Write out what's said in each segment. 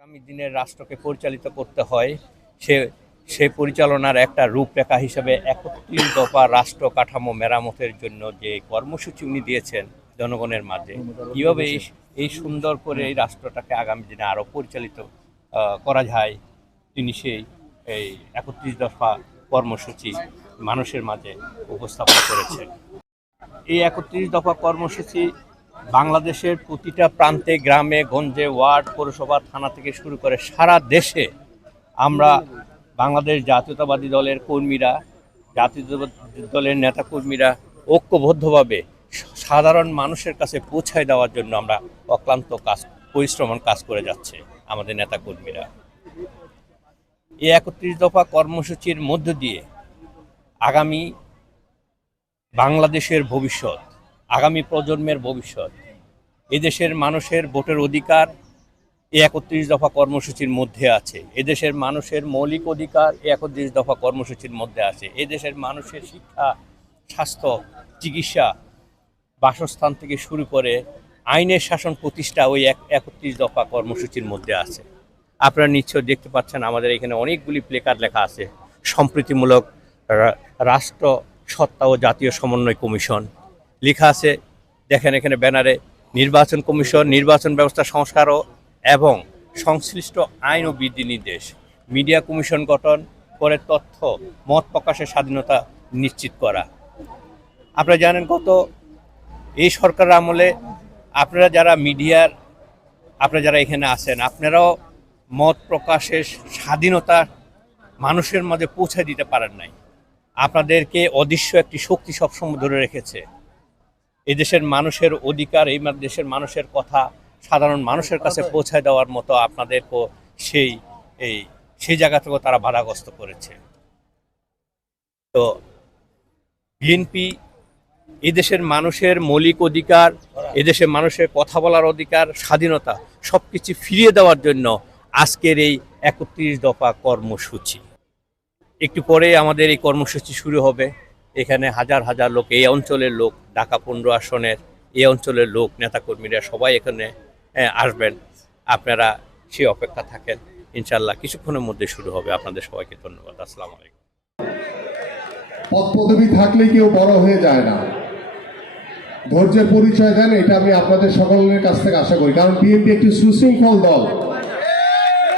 আগামী দিনের রাষ্ট্রকে পরিচালিত করতে হয়, সে সে পরিচালনার একটা রূপরেখা হিসেবে একত্রিশ দফা রাষ্ট্র কাঠামো মেরামতের জন্য যে কর্মসূচি উনি দিয়েছেন জনগণের মাঝে, কীভাবে এই সুন্দর করে এই রাষ্ট্রটাকে আগামী দিনে আরও পরিচালিত করা যায়, তিনি সেই, এই একত্রিশ দফা কর্মসূচি মানুষের মাঝে উপস্থাপন করেছেন। এই একত্রিশ দফা কর্মসূচি বাংলাদেশের প্রতিটা প্রান্তে, গ্রামে, গঞ্জে, ওয়ার্ড, পৌরসভা, থানা থেকে শুরু করে সারা দেশে আমরা বাংলাদেশ জাতীয়তাবাদী দলের কর্মীরা, জাতীয়তাবাদী দলের নেতাকর্মীরা ঐক্যবদ্ধভাবে সাধারণ মানুষের কাছে পৌঁছায় দেওয়ার জন্য আমরা অক্লান্ত কাজ, পরিশ্রমণ কাজ করে যাচ্ছে আমাদের নেতাকর্মীরা। এই একত্রিশ দফা কর্মসূচির মধ্য দিয়ে আগামী বাংলাদেশের ভবিষ্যৎ আগামী প্রজন্মের ভবিষ্যৎ। এদেশের মানুষের ভোটের অধিকার এই একত্রিশ দফা কর্মসূচির মধ্যে আছে। এদেশের মানুষের মৌলিক অধিকার এই একত্রিশ দফা কর্মসূচির মধ্যে আছে। এদেশের মানুষের শিক্ষা, স্বাস্থ্য, চিকিৎসা, বাসস্থান থেকে শুরু করে আইনের শাসন প্রতিষ্ঠা ওই এক, একত্রিশ দফা কর্মসূচির মধ্যে আছে। আপনারা নিশ্চয় দেখতে পাচ্ছেন আমাদের এখানে অনেকগুলি প্লেকার্ড লেখা আছে। সম্প্রীতিমূলক রাষ্ট্র সত্তা ও জাতীয় সমন্বয় কমিশন। লেখা আছে, দেখেন এখানে ব্যানারে, নির্বাচন কমিশন, নির্বাচন ব্যবস্থা সংস্কারও এবং সংশ্লিষ্ট আইন ও বিধি নির্দেশ। মিডিয়া কমিশন গঠন করে তথ্য, মত প্রকাশের স্বাধীনতা নিশ্চিত করা। আপনারা জানেন গত এই সরকার আমলে আপনারা যারা মিডিয়ার, আপনারা যারা এখানে আছেন, আপনারাও মত প্রকাশের স্বাধীনতা মানুষের মাঝে পৌঁছে দিতে পারেন নাই। আপনাদেরকে অদৃশ্য একটি শক্তি সবসময় ধরে রেখেছে। এদেশের মানুষের অধিকার এই দেশের মানুষের কথা সাধারণ মানুষের কাছে পৌঁছায় দেওয়ার মতো আপনাদেরকেও সেই এই সেই জায়গা থেকেও তারা বাধাগ্রস্ত করেছে। তো বিএনপি এদেশের মানুষের মৌলিক অধিকার এদেশের মানুষের কথা বলার অধিকার স্বাধীনতা সব কিছু ফিরিয়ে দেওয়ার জন্য আজকের এই একত্রিশ দফা কর্মসূচি। একটু পরে আমাদের এই কর্মসূচি শুরু হবে। এখানে হাজার হাজার লোক এই অঞ্চলের লোক ঢাকা পনেরো আসনের এই অঞ্চলের লোক, নেতাকর্মীরা সবাই এখানে আসবেন। আপনারা সে অপেক্ষা থাকেন। ইনশাল্লাহ কিছুক্ষণের মধ্যে শুরু হবে। আপনাদের সবাইকে ধন্যবাদ। আসসালামু আলাইকুম। পদ পদবি থাকলে কেউ বড় হয়ে যায় না। ধৈর্যের পরিচয় দেন, এটা আমি আপনাদের সকলের কাছ থেকে আশা করি। কারণ বিএনপি একটি সুশৃঙ্খল দল।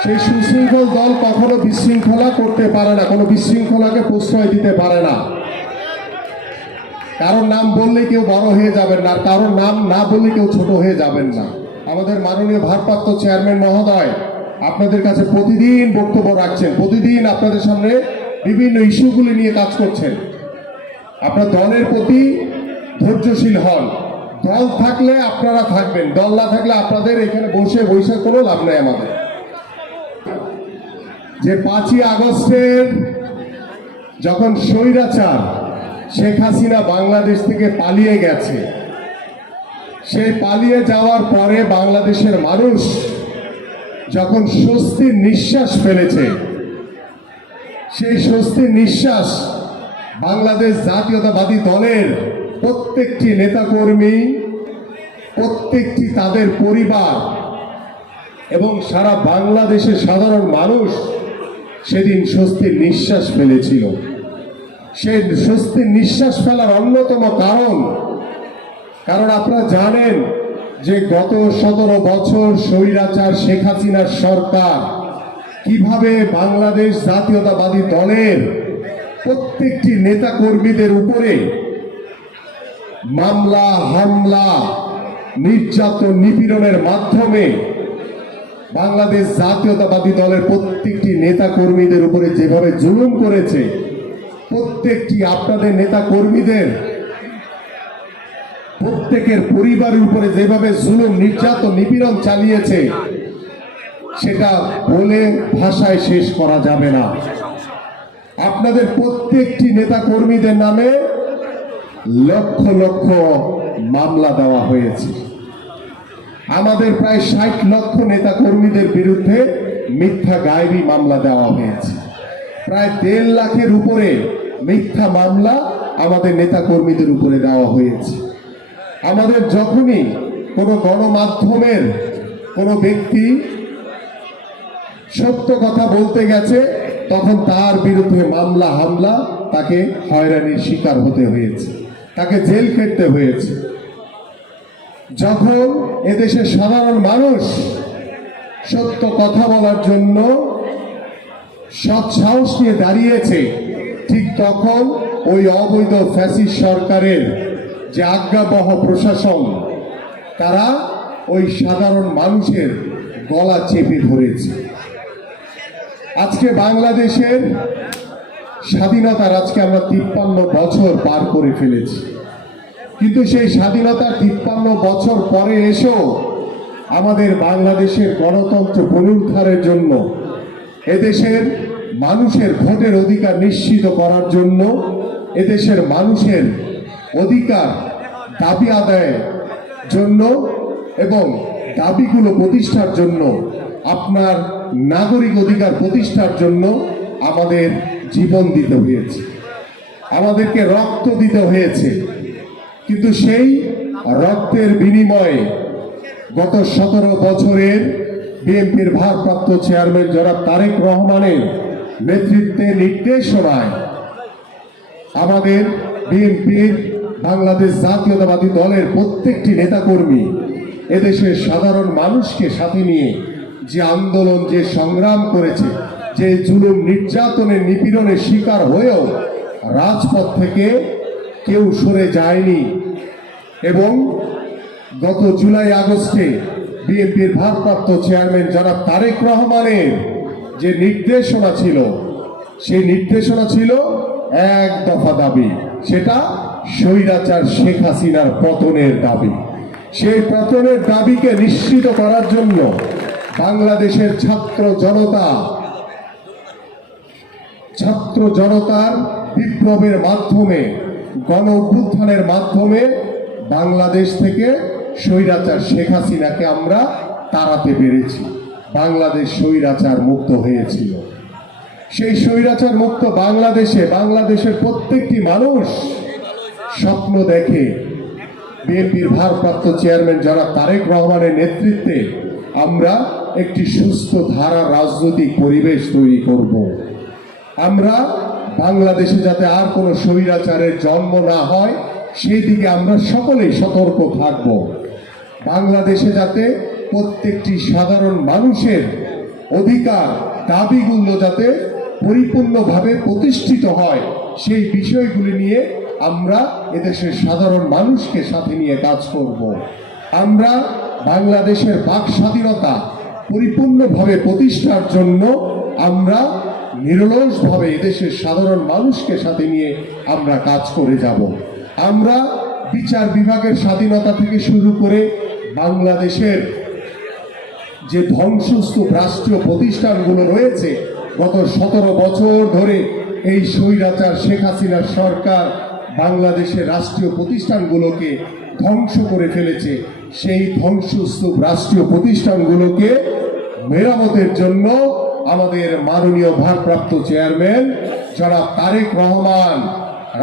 সেই সুশৃঙ্খল দল কখনো বিশৃঙ্খলা করতে পারে না, কোনো বিশৃঙ্খলাকে প্রশ্রয় দিতে পারে না। কারোর নাম বললে কেউ বড় হয়ে যাবেন না, আর কারোর নাম না বললে কেউ ছোট হয়ে যাবেন না। আমাদের মাননীয় ভারপ্রাপ্ত চেয়ারম্যান মহোদয় আপনাদের কাছে প্রতিদিন বক্তব্য রাখছেন, প্রতিদিন আপনাদের সামনে বিভিন্ন ইস্যুগুলি নিয়ে কাজ করছেন। আপনার দলের প্রতি ধৈর্যশীল হন। দল থাকলে আপনারা থাকবেন, দল না থাকলে আপনাদের এখানে বসে বসে কোনো লাভ নেই আমাদের। যে পাঁচই আগস্টের যখন স্বৈরাচার শেখ হাসিনা বাংলাদেশ থেকে পালিয়ে গেছে। সে পালিয়ে যাওয়ার পরে বাংলাদেশের মানুষ যখন স্বস্তির নিঃশ্বাস ফেলেছে, সেই স্বস্তির নিঃশ্বাস বাংলাদেশ জাতীয়তাবাদী দলের প্রত্যেকটি নেতাকর্মী, প্রত্যেকটি তাদের পরিবার এবং সারা বাংলাদেশের সাধারণ মানুষ সেদিন স্বস্তির নিঃশ্বাস ফেলেছিল। সেই স্বস্তির নিঃশ্বাস ফেলার অন্যতম কারণ। কারণ আপনারা জানেন যে গত সতেরো বছর স্বৈরাচার শেখ হাসিনার সরকার কীভাবে বাংলাদেশ জাতীয়তাবাদী দলের প্রত্যেকটি নেতা কর্মীদের উপরে মামলা, হামলা, নির্যাতন, নিপীড়নের মাধ্যমে বাংলাদেশ জাতীয়তাবাদী দলের প্রত্যেকটি নেতা কর্মীদের উপরে যেভাবে জুলুম করেছে প্রত্যেকটি আপনাদের নেতা কর্মীদের, প্রত্যেকের পরিবারের উপরে যেভাবে জুলুম, নির্যাতন, নিপীড়ন চালিয়েছে, সেটা বলে ভাষায় শেষ করা যাবে না। আপনাদের প্রত্যেকটি নেতা কর্মীদের নামে লক্ষ লক্ষ মামলা দেওয়া হয়েছে। আমাদের প্রায় ষাট লক্ষ নেতা কর্মীদের বিরুদ্ধে মিথ্যা, গায়েবী মামলা দেওয়া হয়েছে। প্রায় দেড় লাখের উপরে মিথ্যা মামলা আমাদের নেতা কর্মীদের উপরে দেওয়া হয়েছে। আমাদের যখনই কোনো গণমাধ্যমের কোনো ব্যক্তি সত্য কথা বলতে গেছে, তখন তার বিরুদ্ধে মামলা, হামলা তাকে হয়রানির শিকার হতে হয়েছে, তাকে জেল খেটতে হয়েছে। যখন এদেশের সাধারণ মানুষ সত্য কথা বলার জন্য সৎ সাহস নিয়ে দাঁড়িয়েছে তখন ওই অবৈধ ফ্যাসিস্ট সরকারের যে আজ্ঞাবহ প্রশাসন, তারা ওই সাধারণ মানুষের গলা চেপে ধরেছে। আজকে বাংলাদেশের স্বাধীনতার আজকে আমরা তিপ্পান্ন বছর পার করে ফেলেছি। কিন্তু সেই স্বাধীনতার তিপ্পান্ন বছর পরে এসেও আমাদের বাংলাদেশের গণতন্ত্র পুনরুদ্ধারের জন্য এদেশের মানুষের ভোটের অধিকার নিশ্চিত করার জন্য এদেশের মানুষের অধিকার দাবি আদায়ের জন্য এবং দাবিগুলো প্রতিষ্ঠার জন্য, আপনার নাগরিক অধিকার প্রতিষ্ঠার জন্য আমাদের জীবন দিতে হয়েছে। আমাদেরকে রক্ত দিতে হয়েছে। কিন্তু সেই রক্তের বিনিময়ে গত সতেরো বছরের বিএনপির ভারপ্রাপ্ত চেয়ারম্যান জনাব তারেক রহমানের নেতৃত্বে নির্দেশনায় আমাদের বিএনপির বাংলাদেশ জাতীয়তাবাদী দলের প্রত্যেকটি নেতাকর্মী এদেশের সাধারণ মানুষকে সাথে নিয়ে যে আন্দোলন, যে সংগ্রাম করেছে, যে জুলুম নির্যাতনের নিপীড়নের শিকার হয়েও রাজপথ থেকে কেউ সরে যায়নি এবং গত জুলাই আগস্টে বিএনপির ভারপ্রাপ্ত চেয়ারম্যান জনাব তারেক রহমানের যে নির্দেশনা ছিল, সেই নির্দেশনা ছিল এক দফা দাবি। সেটা স্বৈরাচার শেখ হাসিনার পতনের দাবি। সেই পতনের দাবিকে নিশ্চিত করার জন্য বাংলাদেশের ছাত্র জনতা, ছাত্র জনতার বিপ্লবের মাধ্যমে গণ অভ্যুত্থানের মাধ্যমে বাংলাদেশ থেকে স্বৈরাচার শেখ হাসিনাকে আমরা তাড়াতে পেরেছি। বাংলাদেশ স্বৈরাচার মুক্ত হয়েছিল। সেই স্বৈরাচার মুক্ত বাংলাদেশে, বাংলাদেশের প্রত্যেকটি মানুষ স্বপ্ন দেখে বিএনপির ভারপ্রাপ্ত চেয়ারম্যান যারা তারেক রহমানের নেতৃত্বে আমরা একটি সুস্থ ধারা রাজনৈতিক পরিবেশ তৈরি করব। আমরা বাংলাদেশে যাতে আর কোনো স্বৈরাচারের জন্ম না হয়, সেই দিকে আমরা সকলেই সতর্ক থাকব। বাংলাদেশে যাতে প্রত্যেকটি সাধারণ মানুষের অধিকার, দাবিগুলো যাতে পরিপূর্ণভাবে প্রতিষ্ঠিত হয়, সেই বিষয়গুলি নিয়ে আমরা এদেশের সাধারণ মানুষকে সাথে নিয়ে কাজ করব। আমরা বাংলাদেশের বাক স্বাধীনতা পরিপূর্ণভাবে প্রতিষ্ঠার জন্য আমরা নিরলসভাবে এদেশের সাধারণ মানুষকে সাথে নিয়ে আমরা কাজ করে যাব। আমরা বিচার বিভাগের স্বাধীনতা থেকে শুরু করে বাংলাদেশের যে ধ্বংসস্তূপ রাষ্ট্রীয় প্রতিষ্ঠানগুলো রয়েছে, গত সতেরো বছর ধরে এই স্বৈরাচার শেখ হাসিনার সরকার বাংলাদেশের রাষ্ট্রীয় প্রতিষ্ঠানগুলোকে ধ্বংস করে ফেলেছে। সেই ধ্বংসস্তূপ রাষ্ট্রীয় প্রতিষ্ঠানগুলোকে মেরামতের জন্য আমাদের মাননীয় ভারপ্রাপ্ত চেয়ারম্যান জনাব তারেক রহমান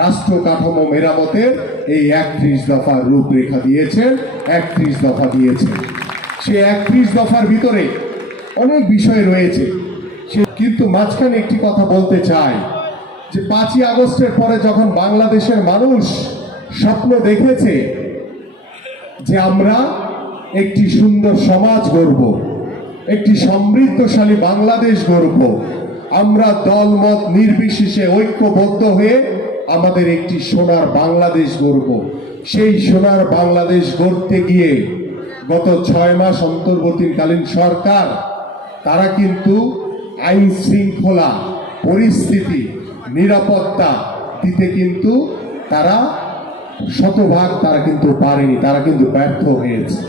রাষ্ট্র কাঠামো মেরামতের এই একত্রিশ দফার রূপরেখা দিয়েছেন, একত্রিশ দফা দিয়েছেন। সে একত্রিশ দফার ভিতরে অনেক বিষয় রয়েছে। সে কিন্তু মাঝখানে একটি কথা বলতে চায় যে পাঁচই আগস্টের পরে যখন বাংলাদেশের মানুষ স্বপ্ন দেখেছে যে আমরা একটি সুন্দর সমাজ গড়ব, একটি সমৃদ্ধশালী বাংলাদেশ গড়ব, আমরা দলমত নির্বিশেষে ঐক্যবদ্ধ হয়ে আমাদের একটি সোনার বাংলাদেশ গড়ব। সেই সোনার বাংলাদেশ গড়তে গিয়ে গত ছয় মাস অন্তর্বর্তীকালীন সরকার, তারা কিন্তু আইন শৃঙ্খলা, পরিস্থিতি, নিরাপত্তা দিতে কিন্তু তারা শতভাগ তারা কিন্তু পারেনি, তারা কিন্তু ব্যর্থ হয়েছে।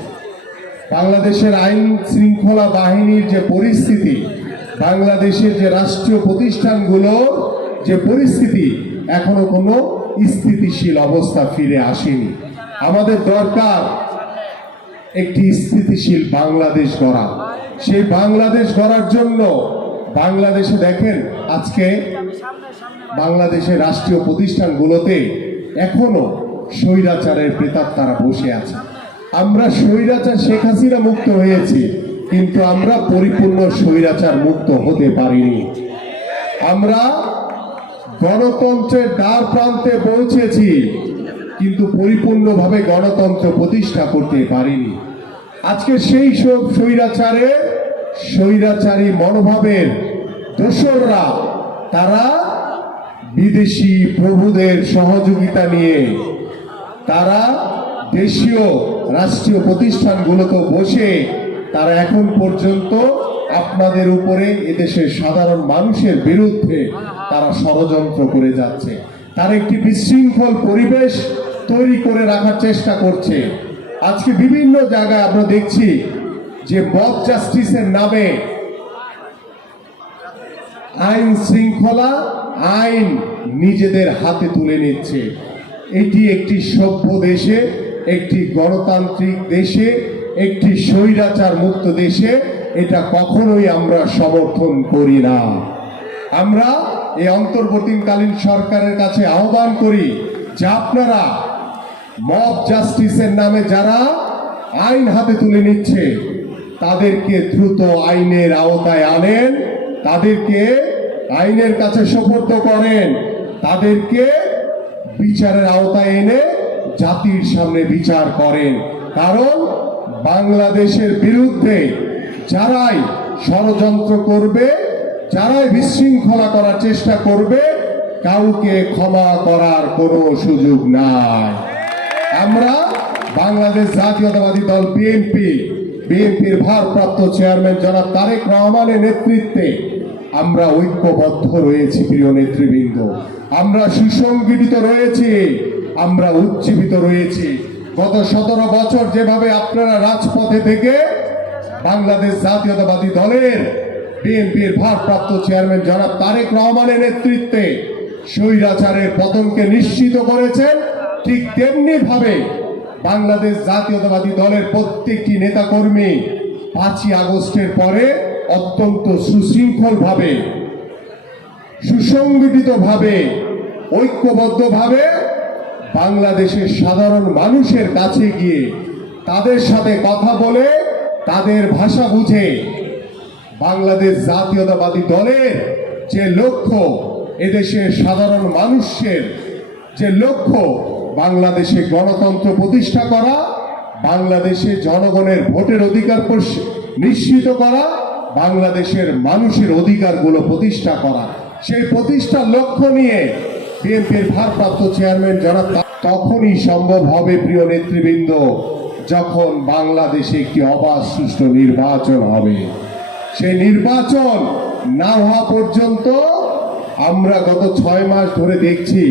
বাংলাদেশের আইন শৃঙ্খলা বাহিনীর যে পরিস্থিতি, বাংলাদেশের যে রাষ্ট্রীয় প্রতিষ্ঠানগুলোর যে পরিস্থিতি এখনও কোনো স্থিতিশীল অবস্থা ফিরে আসেনি। আমাদের দরকার একটি স্থিতিশীল বাংলাদেশ গড়া। সেই বাংলাদেশ গড়ার জন্য বাংলাদেশে দেখেন আজকে বাংলাদেশের রাষ্ট্রীয় প্রতিষ্ঠানগুলোতে এখনও স্বৈরাচারের প্রেতাত্মারা বসে আছে। আমরা স্বৈরাচার শেখ হাসিনা মুক্ত হয়েছি, কিন্তু আমরা পরিপূর্ণ স্বৈরাচার মুক্ত হতে পারিনি। আমরা গণতন্ত্রের দ্বার প্রান্তে পৌঁছেছি। কিন্তু পরিপূর্ণভাবে গণতন্ত্র প্রতিষ্ঠা করতে পারিনি। আজকে সেই সব স্বৈরাচারে, স্বৈরাচারী মনোভাবের দোসররা, তারা বিদেশি প্রভুদের সহযোগিতা নিয়ে, তারা দেশীয়, রাষ্ট্রীয় প্রতিষ্ঠানগুলোতে বসে, তারা এখন পর্যন্ত আপনাদের উপরে এদেশের সাধারণ মানুষের বিরুদ্ধে তারা ষড়যন্ত্র করে যাচ্ছে। তার একটি বিশৃঙ্খল পরিবেশ তৈরি করে রাখার চেষ্টা করছে। আজকে বিভিন্ন জায়গায় আমরা দেখছি যে বব জাস্টিসের নামে আইন শৃঙ্খলা, আইন নিজেদের হাতে তুলে নিচ্ছে। এটি একটি সভ্য দেশে, একটি গণতান্ত্রিক দেশে, একটি স্বৈরাচার মুক্ত দেশে, এটা কখনোই আমরা সমর্থন করি না। আমরা এই অন্তর্বর্তীকালীন সরকারের কাছে আহ্বান করি যে আপনারা মব জাস্টিসের নামে যারা আইন হাতে তুলে নিচ্ছে, তাদেরকে দ্রুত আইনের আওতায় আনেন, তাদেরকে আইনের কাছে সোপর্দ করেন, তাদেরকে বিচারের আওতায় এনে জাতির সামনে বিচার করেন। কারণ বাংলাদেশের বিরুদ্ধে যারাই ষড়যন্ত্র করবে, যারাই বিশৃঙ্খলা করার চেষ্টা করবে, কাউকে ক্ষমা করার কোনো সুযোগ নাই। আমরা বাংলাদেশ জাতীয়তাবাদী দল বিএনপি বিএনপির ভারপ্রাপ্ত চেয়ারম্যান জনাব তারেক রহমানের নেতৃত্বে আমরা ঐক্যবদ্ধ রয়েছি, প্রিয় নেতৃবৃন্দ। আমরা সুসংগঠিত রয়েছি, আমরা উজ্জীবিত রয়েছি। গত সতেরো বছর যেভাবে আপনারা রাজপথে থেকে বাংলাদেশ জাতীয়তাবাদী দলের বিএনপির ভারপ্রাপ্ত চেয়ারম্যান জনাব তারেক রহমানের নেতৃত্বে স্বৈরাচারের পতনকে নিশ্চিত করেছেন। ঠিক তেমনি ভাবে বাংলাদেশ জাতীয়তাবাদী দলের প্রত্যেকটি নেতাকর্মী পাঁচই আগস্টের পরে অত্যন্ত সুশৃঙ্খলভাবে, সুসংগঠিতভাবে, ঐক্যবদ্ধভাবে বাংলাদেশের সাধারণ মানুষের কাছে গিয়ে তাদের সাথে কথা বলে তাদের ভাষা বুঝে বাংলাদেশ জাতীয়তাবাদী দলের যে লক্ষ্য, এদেশের সাধারণ মানুষের যে লক্ষ্য বাংলাদেশে গণতন্ত্র প্রতিষ্ঠা করা, বাংলাদেশে জনগণের ভোটের অধিকার নিশ্চিত করা, বাংলাদেশের মানুষের অধিকারগুলো প্রতিষ্ঠা করা। সেই প্রতিষ্ঠার লক্ষ্য নিয়ে বিএনপির ভারপ্রাপ্ত চেয়ারম্যান যারা তখনই সম্ভব হবে, প্রিয় নেতৃবৃন্দ, যখন বাংলাদেশে একটি অবাধ সুষ্ঠু নির্বাচন হবে। সেই নির্বাচন না হওয়া পর্যন্ত আমরা গত ছয় মাস ধরে দেখছি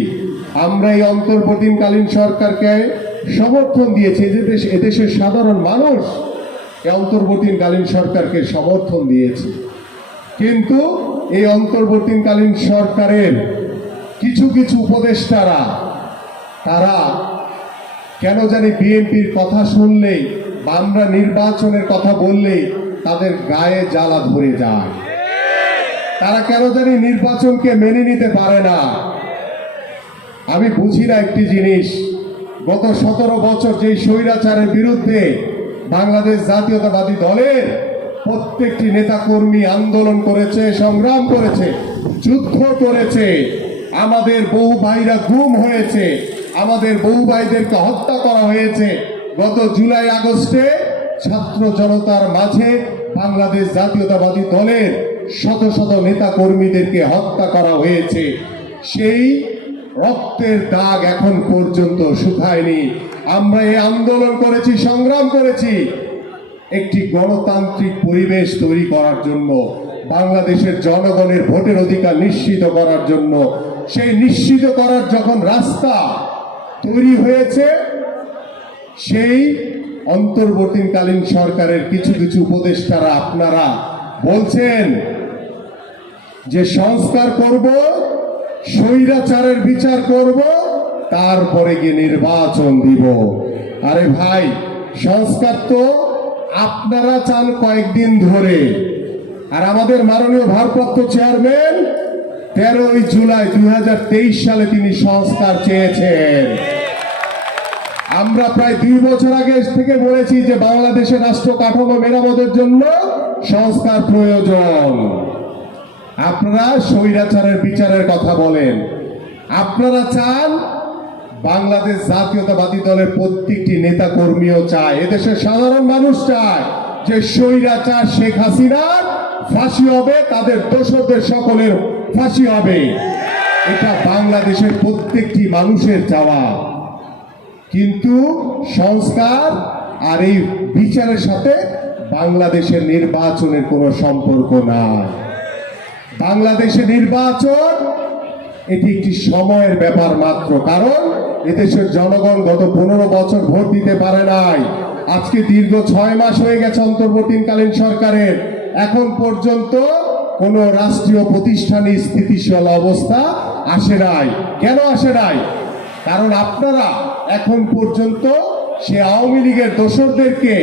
আমরা এই অন্তর্বর্তীকালীন সরকারকে সমর্থন দিয়েছি এদেশ এদেশের সাধারণ মানুষ এই অন্তর্বর্তীকালীন সরকারকে সমর্থন দিয়েছে। কিন্তু এই অন্তর্বর্তীকালীন সরকারের কিছু কিছু উপদেষ্টারা, তারা কেন জানি বিএনপির কথা শুনলেই বা আমরা নির্বাচনের কথা বললেই তাদের গায়ে জ্বালা ধরে যায়। তারা কেন জানি নির্বাচনকে মেনে নিতে পারে না। আমি বুঝি না একটি জিনিস। গত সতেরো বছর যেই স্বৈরাচারের বিরুদ্ধে বাংলাদেশ জাতীয়তাবাদী দলের প্রত্যেকটি নেতাকর্মী আন্দোলন করেছে, সংগ্রাম করেছে, যুদ্ধ করেছে, আমাদের বহু ভাইরা গুম হয়েছে, আমাদের বহু ভাইদেরকে হত্যা করা হয়েছে, গত জুলাই আগস্টে ছাত্র জনতার মাঝে বাংলাদেশ জাতীয়তাবাদী দলের শত শত নেতা কর্মীদেরকে হত্যা করা হয়েছে। সেই রক্তের দাগ এখন পর্যন্ত শুকায়নি। আমরা এই আন্দোলন করেছি, সংগ্রাম করেছি। একটি গণতান্ত্রিক পরিবেশ তৈরি করার জন্য, বাংলাদেশের জনগণের ভোটের অধিকার নিশ্চিত করার জন্য। সেই নিশ্চিত করার যখন রাস্তা তৈরি হয়েছে, সেই অন্তর্বর্তীকালীন সরকারের কিছু কিছু উপদেষ্টারা, আপনারা বলছেন যে সংস্কার করব স্বৈরাচারের বিচার করব, তারপরে গিয়ে নির্বাচন দিব। আরে ভাই, সংস্কার তো আপনারা চান কয়েকদিন ধরে। আর আমাদের মাননীয় ভারপ্রাপ্ত চেয়ারম্যান, তেরোই জুলাই দুই হাজার তেইশ সালে তিনি সংস্কার চেয়েছেন। আমরা প্রায় দুই বছর আগে থেকে বলেছি যে বাংলাদেশের রাষ্ট্র কাঠামো মেরামতের জন্য সংস্কার প্রয়োজন। আপনারা স্বৈরাচারের বিচারের কথা বলেন। আপনারা চান বাংলাদেশ জাতীয়তাবাদী দলের প্রত্যেকটি নেতা কর্মীও চায়, এদেশের সাধারণ মানুষ চায় যে স্বৈরাচার শেখ হাসিনার ফাঁসি হবে, তাদের দোষদের সকলের ফাঁসি হবে। এটা বাংলাদেশের প্রত্যেকটি মানুষের চাওয়া। কিন্তু সংস্কার আর এই বিচারের সাথে বাংলাদেশের নির্বাচনের কোনো সম্পর্ক নাই। বাংলাদেশে নির্বাচন, এটি একটি সময়ের ব্যাপার মাত্র। কারণ এদেশের জনগণ গত পনেরো বছর ভোট দিতে পারে নাই। আজকে দীর্ঘ ছয় মাস হয়ে গেছে অন্তর্বর্তীকালীন সরকারের। এখন পর্যন্ত কোন রাষ্ট্রীয় প্রতিষ্ঠানে স্থিতিশীল অবস্থা আসে নাই। কেন আসে নাই? কারণ আপনারা এখন পর্যন্ত সে আওয়ামী লীগের দোসরদেরকে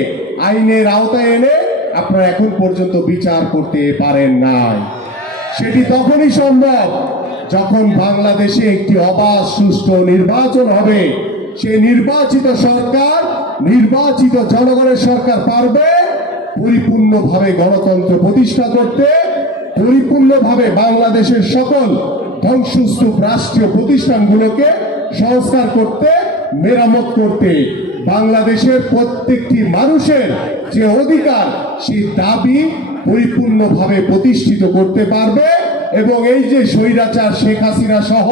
আইনের আওতায় এনে আপনারা এখন পর্যন্ত বিচার করতে পারেন নাই। সেটি তখনই সম্ভব যখন বাংলাদেশে একটি অবাধ, সুষ্ঠু নির্বাচন হবে। সে নির্বাচিত সরকার, নির্বাচিত জনগণের সরকার পারবে পরিপূর্ণভাবে গণতন্ত্র প্রতিষ্ঠা করতে, পরিপূর্ণভাবে বাংলাদেশের সকল ধ্বংসস্তূপ রাষ্ট্রীয় প্রতিষ্ঠানগুলোকে সংস্কার করতে, মেরামত করতে। বাংলাদেশের প্রত্যেকটি মানুষের যে অধিকার, সেই দাবি পরিপূর্ণভাবে প্রতিষ্ঠিত করতে পারবে এবং এই যে স্বৈরাচার শেখ হাসিনা সহ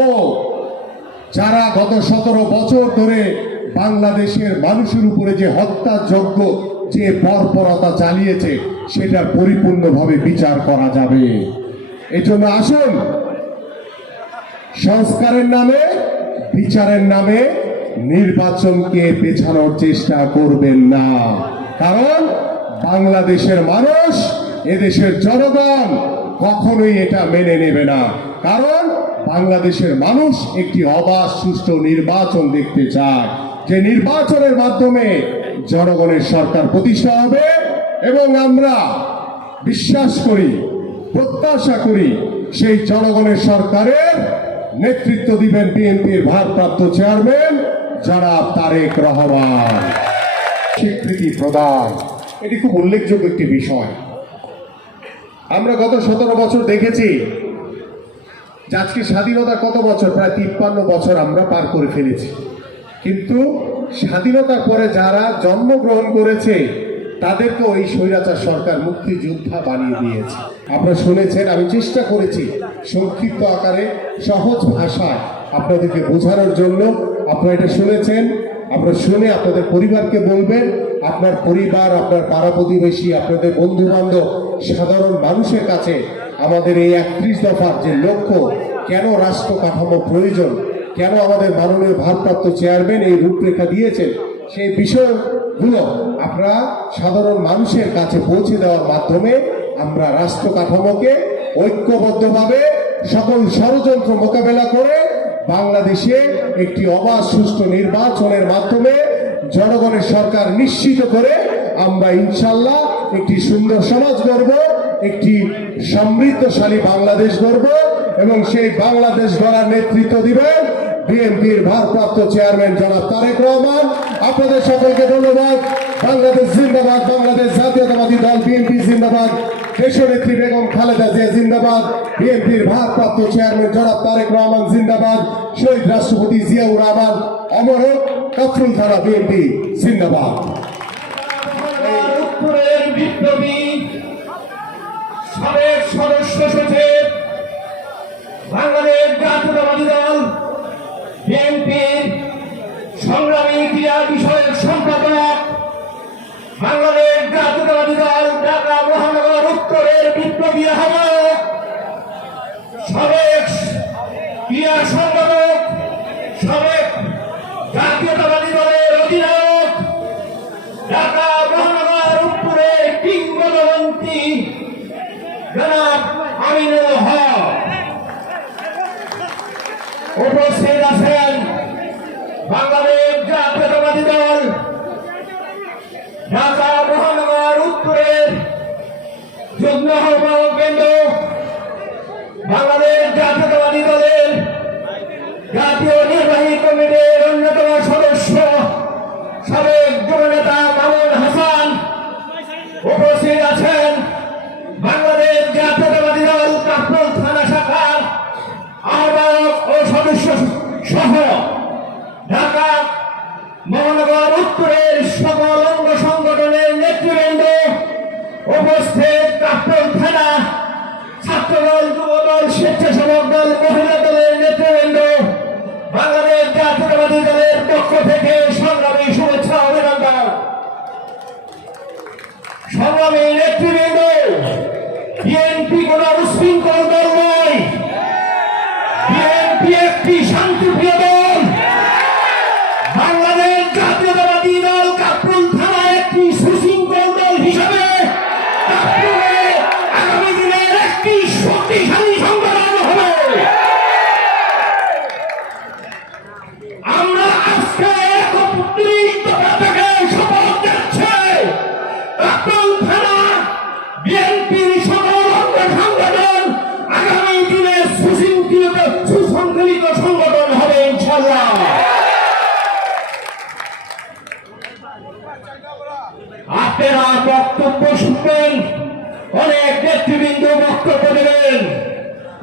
যারা গত সতেরো বছর ধরে বাংলাদেশের মানুষের উপরে যে হত্যাযজ্ঞ যে পরপরতা চালিয়েছে, সেটা পরিপূর্ণভাবে বিচার করা যাবে। এজন্য আসুন, সংস্কারের নামে, বিচারের নামে নির্বাচনকে পেছানোর চেষ্টা করবেন না। কারণ বাংলাদেশের মানুষ এদেশের জনগণ কখনোই এটা মেনে নেবে না। কারণ বাংলাদেশের মানুষ একটি অবাধ, সুষ্ঠু নির্বাচন দেখতে চায়। যে নির্বাচনের মাধ্যমে জনগণের সরকার প্রতিষ্ঠা হবে এবং আমরা বিশ্বাস করি, প্রত্যাশা করি সেই জনগণের সরকারের নেতৃত্ব দিবেন বিএনপির ভারপ্রাপ্ত চেয়ারম্যান যারা তারেক রহমান। স্বীকৃতি প্রদান। এটি খুব উল্লেখযোগ্য একটি বিষয়। আমরা গত সতেরো বছর দেখেছি যে আজকে স্বাধীনতা কত বছর? প্রায় তিপ্পান্ন বছর আমরা পার করে ফেলেছি। কিন্তু স্বাধীনতার পরে যারা জন্মগ্রহণ করেছে, তাদেরকেও এই স্বৈরাচার সরকার মুক্তিযোদ্ধা বানিয়ে দিয়েছে। আপনারা শুনেছেন, আমি চেষ্টা করেছি সংক্ষিপ্ত আকারে, সহজ ভাষায় আপনাদেরকে বোঝানোর জন্য। আপনারা এটা শুনেছেন, আপনারা শুনে আপনাদের পরিবারকে বলবেন, আপনার পরিবার, আপনার পাড়া প্রতিবেশী, আপনাদের বন্ধু বান্ধব সাধারণ মানুষের কাছে আমাদের এই একত্রিশ দফার যে লক্ষ্য, কেন রাষ্ট্র কাঠামো প্রয়োজন, কেন আমাদের মাননীয় ভারপ্রাপ্ত চেয়ারম্যান এই রূপরেখা দিয়েছেন, সেই বিষয়গুলো আপনারা সাধারণ মানুষের কাছে পৌঁছে দেওয়ার মাধ্যমে আমরা রাষ্ট্র কাঠামোকে ঐক্যবদ্ধভাবে সকল ষড়যন্ত্র মোকাবেলা করে বাংলাদেশে একটি অবাধ সুষ্ঠু নির্বাচনের মাধ্যমে জনগণের সরকার নিশ্চিত করে আমরা ইনশাল্লাহ একটি সুন্দর সমাজ গড়ব একটি সমৃদ্ধশালী বাংলাদেশ গড়ব এবং সেই বাংলাদেশ গড়ার নেতৃত্ব দিবেন বিএনপির ভারপ্রাপ্ত চেয়ারম্যান জনাব তারেক রহমান। আপনাদের সকলকে ধন্যবাদ। বাংলাদেশ জিন্দাবাদ, বাংলাদেশ জাতীয়তাবাদী দল বিএনপি জিন্দাবাদ। দেশনেত্রী বেগম খালেদা জিয়া জিন্দাবাদ। বিএনপির ভারপ্রাপ্ত চেয়ারম্যান জনাব তারেক রহমান জিন্দাবাদ। শহীদ রাষ্ট্রপতি জিয়াউর রহমান, অমর কাফরুল থানা বিএনপি জিন্দাবাদ। সাবেক সদস্য সচিব, বাংলাদেশ জাতীয়তাবাদী দল, বিএনপির সংগ্রামী ক্রিয়া বিষয়ক সম্পাদক, বাংলাদেশ জাতীয়তাবাদী দল, ঢাকা মহানগর উত্তরের বিপ্লবী আহ্বায়ক, সাবেক ক্রিয়া সম্পাদক, সাবেক সহ ঢাকা মহানগর উত্তরের সকল অঙ্গ সংগঠনের নেতৃবৃন্দ উপস্থিত কাপ্তন থানা ছাত্রদল, যুবদল, স্বেচ্ছাসেবক দল, মহিলা দলের নেতৃবৃন্দ, বাংলাদেশ জাতীয়তাবাদী দলের পক্ষ থেকে সংগ্রামী শুভেচ্ছা অভিনন্দন। সংগ্রামী নেতৃবৃন্দ, বিএনপি কোন উশৃঙ্খল দল নয় বিএনপি একটি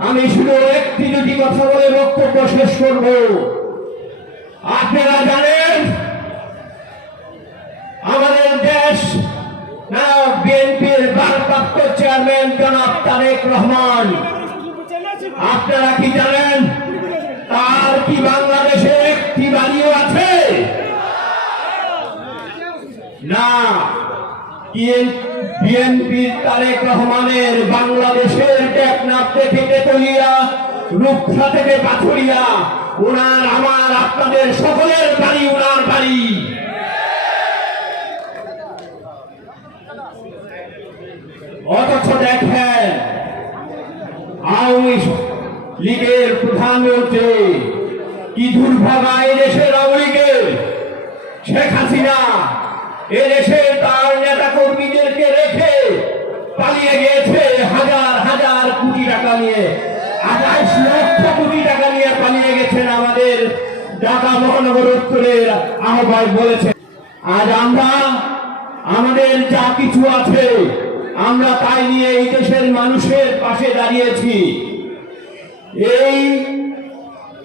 আমি শুধু একটি দুটি কথা বলে বক্তব্য শেষ করব। আপনারা জানেন, আমাদের দেশ বিএনপির ভারপ্রাপ্ত চেয়ারম্যান জনাব তারেক রহমান। আপনারা কি জানেন, তার কি বাংলাদেশে একটি বাড়িও আছে? না। বিএনপি তারেক রহমানের বাংলাদেশের রূপসা থেকে পাথুরিয়া, ওনার আমার আপনাদের সকলের বাড়ি, ওনার বাড়ি। অথচ দেখেন, আওয়ামী লীগের প্রধানমন্ত্রী কি দুর্ভাগা এই আওয়ামী লীগের শেখ হাসিনা। এদেশে তার নেতা কর্মীদেরকে রেখে পালিয়ে গিয়েছে হাজার হাজার কোটি টাকা নিয়ে। লক্ষ কোটি টাকা নিয়ে পালিয়ে গেছেন আমাদের ঢাকা মহানগর উত্তরের বলেছেন আজ আমরা, আমাদের যা কিছু আছে, আমরা তাই নিয়ে এই দেশের মানুষের পাশে দাঁড়িয়েছি। এই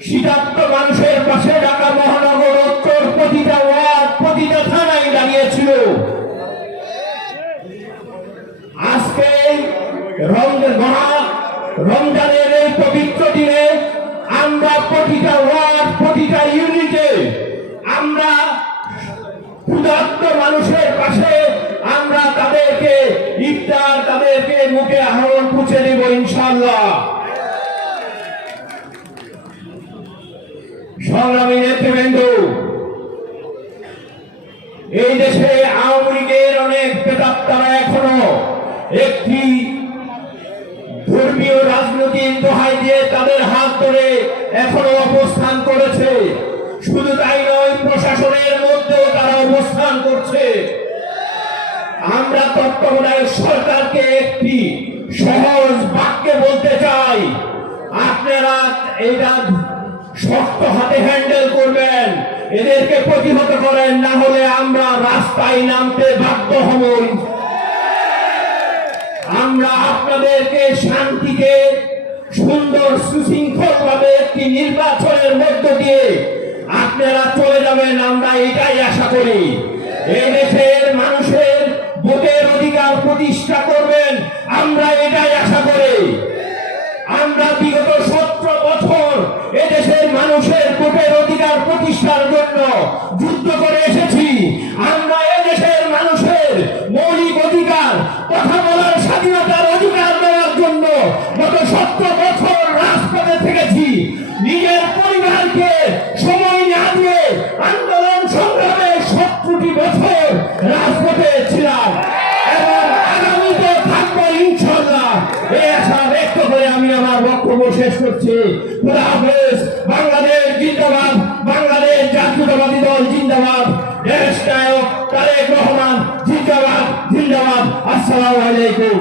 শীতার্থ মানুষের পাশে ঢাকা মহানগর প্রতিটা থানায় দাঁড়িয়েছিল। আজকে রমজানের এই পবিত্র দিনে আমরা প্রতিটা ওয়ার্ড, প্রতিটা ইউনিটে আমরা ক্ষুধার্ত মানুষের পাশে আমরা তাদেরকে ইফতার, তাদেরকে মুখে আহরণ পুছে দেব ইনশাল্লাহ সংগ্রামী নেতৃবৃন্দ এই দেশে আওয়ামী লীগের অনেক প্রেতাত্মারা এখনও একটি ধর্মীয় রাজনৈতিক দোহাই দিয়ে তাদের হাত ধরে এখনও অবস্থান করেছে। শুধু তাই নয়, প্রশাসনের মধ্যেও তারা অবস্থান করছে। আমরা তত্ত্বাবধায়ক সরকারকে একটি সহজ বাক্যে বলতে চাই, আপনারা এটা শক্ত হাতে হ্যান্ডেল করবেন। এদেরকে প্রতিহত করেন, না হলে আমরা রাস্তায় নামতে বাধ্য হব আমরা আপনাদেরকে শান্তিকে সুন্দর সুশৃঙ্খল ভাবে একটি নির্বাচনের মধ্য দিয়ে আপনারা চলে যাবেন, আমরা এটাই আশা করি। এই দেশের মানুষের ভোটের অধিকার প্রতিষ্ঠা করবেন, আমরা এটাই আশা করি। আমরা বিগত মানুষের ভোটের অধিকার প্রতিষ্ঠার জন্য যুদ্ধ করে এসেছি। আমরা এদেশের মানুষের মৌলিক অধিকার, কথা বলার স্বাধীনতার অধিকার দেওয়ার জন্য গত বছর রাজপথে থেকেছি। নিজের পরিবারকে সময় না দিয়ে আন্দোলন সংগ্রামে সতেরোটি বছর রাজপথে ছিলাম। এবং আগামীতে থাকব ইনশাল্লাহ এই আশা ব্যক্ত করে আমি আমার বক্তব্য শেষ করছি। জিন্দাবাদ। দেশ নায়ক তারেক রহমান জিন্দাবাদ জিন্দাবাদ। আসসালামু আলাইকুম।